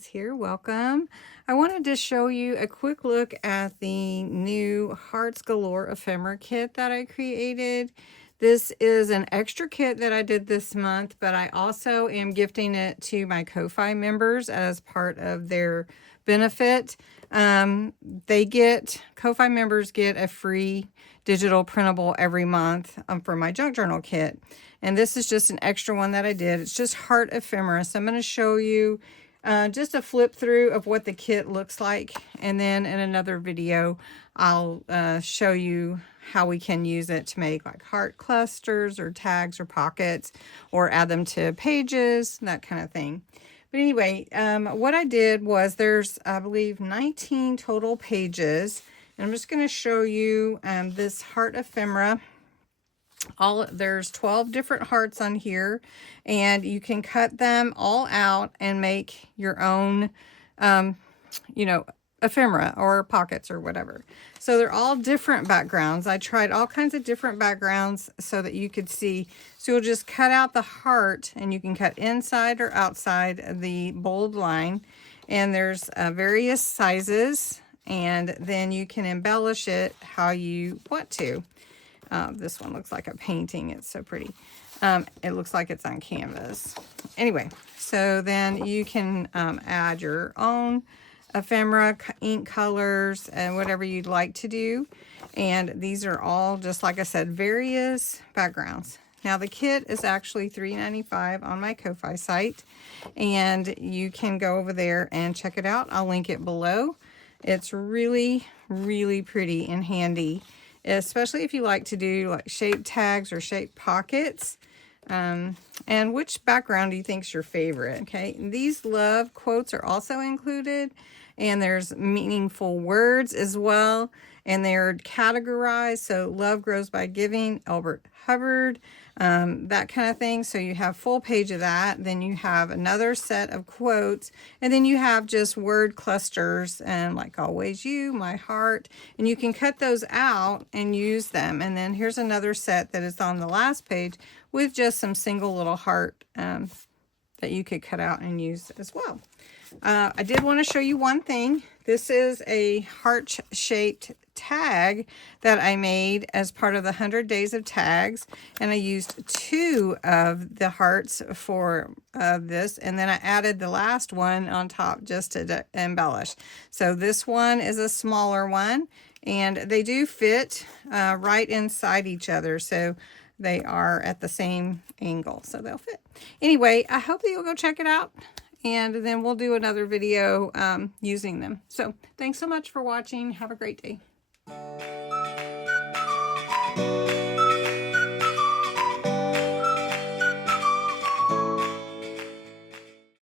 Liz here. Welcome. I wanted to show you a quick look at the new Hearts Galore Ephemera kit that I created. This is an extra kit that I did this month, but I also am gifting it to my Ko-Fi members as part of their benefit. Ko-Fi members get a free digital printable every month for my junk journal kit. And this is just an extra one that I did. It's just heart ephemera. So I'm going to show you just a flip through of what the kit looks like. And then in another video, I'll show you how we can use it to make like heart clusters or tags or pockets or add them to pages, that kind of thing. But anyway, what I did was there's, I believe, 19 total pages. And I'm just going to show you this heart ephemera. There's 12 different hearts on here, and you can cut them all out and make your own, ephemera or pockets or whatever. So they're all different backgrounds. I tried all kinds of different backgrounds so that you could see. So you'll just cut out the heart, and you can cut inside or outside the bold line. And there's various sizes, and then you can embellish it how you want to. This one looks like a painting. It's so pretty. It looks like it's on canvas. Anyway, so then you can add your own ephemera, ink colors, and whatever you'd like to do. And these are all, just like I said, various backgrounds. Now the kit is actually $3.95 on my Ko-Fi site, and you can go over there and check it out. I'll link it below. It's really, really pretty and handy, especially if you like to do like shaped tags or shaped pockets. And which background do you think is your favorite? Okay, and these love quotes are also included, and there's meaningful words as well, and they're categorized. So love grows by giving, Albert Hubbard, that kind of thing. So you have full page of that. Then you have another set of quotes, and then you have just word clusters, and like always you, my heart, and you can cut those out and use them. And then here's another set that is on the last page with just some single little heart that you could cut out and use as well. I did want to show you one thing. This is a heart-shaped tag that I made as part of the 100 Days of Tags, and I used 2 of the hearts for this, and then I added the last one on top just to embellish. So this one is a smaller one, and they do fit right inside each other, so they are at the same angle, so they'll fit. Anyway, I hope that you'll go check it out, and then we'll do another video using them. So thanks so much for watching. Have a great day.